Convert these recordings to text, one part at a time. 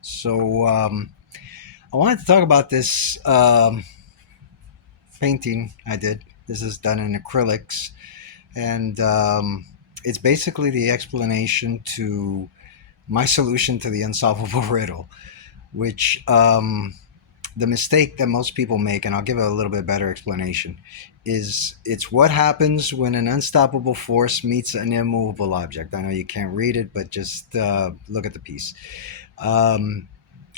So I wanted to talk about this painting I did. This is done in acrylics, and it's basically the explanation to my solution to the unsolvable riddle, which the mistake that most people make, and I'll give a little bit better explanation, is it's what happens when an unstoppable force meets an immovable object. I know you can't read it, but just look at the piece. Um,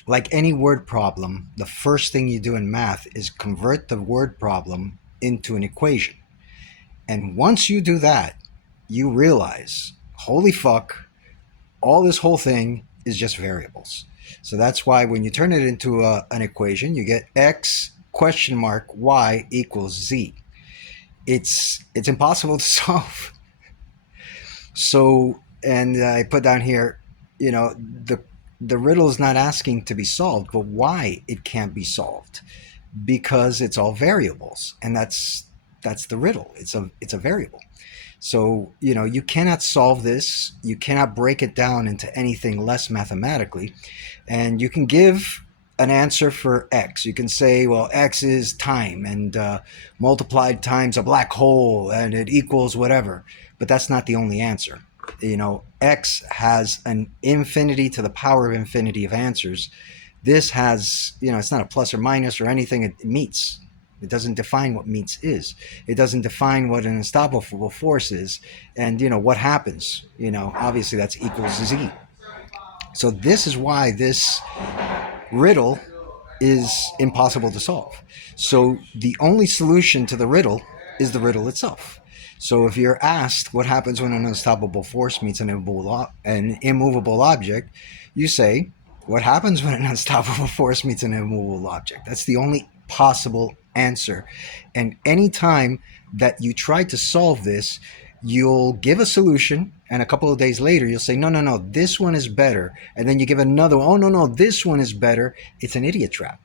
like any word problem, the first thing you do in math is convert the word problem into an equation. And once you do that, you realize, holy fuck, all this whole thing is just variables. So that's why when you turn it into an equation, you get x question mark y equals z. It's impossible to solve. So, and I put down here, the riddle is not asking to be solved, but why it can't be solved, because it's all variables, and that's the riddle. It's a variable. So you cannot solve this. You cannot break it down into anything less mathematically, and you can give an answer for x. You can say, well, x is time, and multiplied times a black hole, and it equals whatever. But that's not the only answer. X has an infinity to the power of infinity of answers. This has, it's not a plus or minus or anything. It meets. It doesn't define what meets is. It doesn't define what an unstoppable force is, and what happens. Obviously that's equals z. So this is why this riddle is impossible to solve. So the only solution to the riddle is the riddle itself. So if you're asked what happens when an unstoppable force meets an immovable object, you say, what happens when an unstoppable force meets an immovable object? That's the only possible answer. And anytime that you try to solve this, you'll give a solution, and a couple of days later you'll say, no, no, no, this one is better. And then you give another one, oh, no, no, this one is better. It's an idiot trap.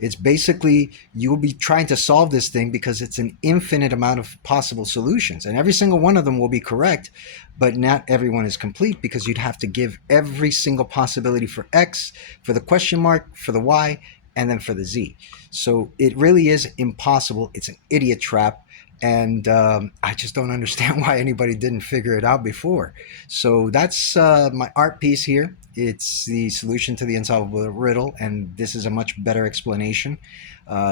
It's basically, you'll be trying to solve this thing because it's an infinite amount of possible solutions, and every single one of them will be correct, but not everyone is complete, because you'd have to give every single possibility for x, for the question mark, for the y, and then for the z. So it really is impossible. It's an idiot trap. And I just don't understand why anybody didn't figure it out before. So that's my art piece here. It's the solution to the unsolvable riddle, and this is a much better explanation.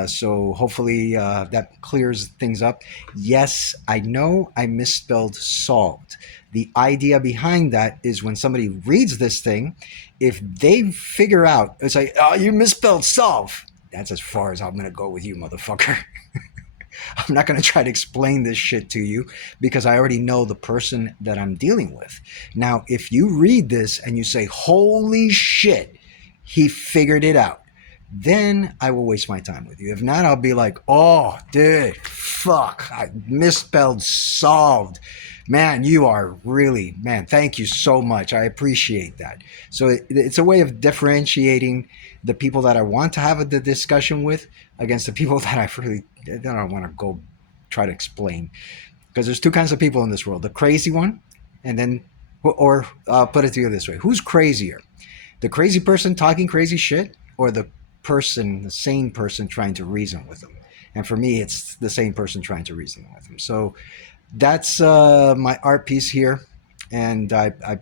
So hopefully that clears things up. Yes, I know I misspelled solved. The idea behind that is when somebody reads this thing, if they figure out, it's like, oh, you misspelled solve. That's as far as I'm going to go with you, motherfucker. I'm not going to try to explain this shit to you, because I already know the person that I'm dealing with. Now, if you read this and you say, holy shit, he figured it out, then I will waste my time with you. If not, I'll be like, oh, dude, fuck, I misspelled solved. Man, you are really, man, thank you so much. I appreciate that. So it's a way of differentiating the people that I want to have the discussion with against the people that I don't want to go try to explain. Because there's two kinds of people in this world: the crazy one, and then, or put it to you this way: who's crazier, the crazy person talking crazy shit, or the sane person trying to reason with them? And for me, it's the sane person trying to reason with them. So that's my art piece here, and I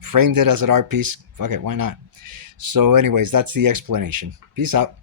framed it as an art piece. Fuck it, why not? So anyways, that's the explanation. Peace out.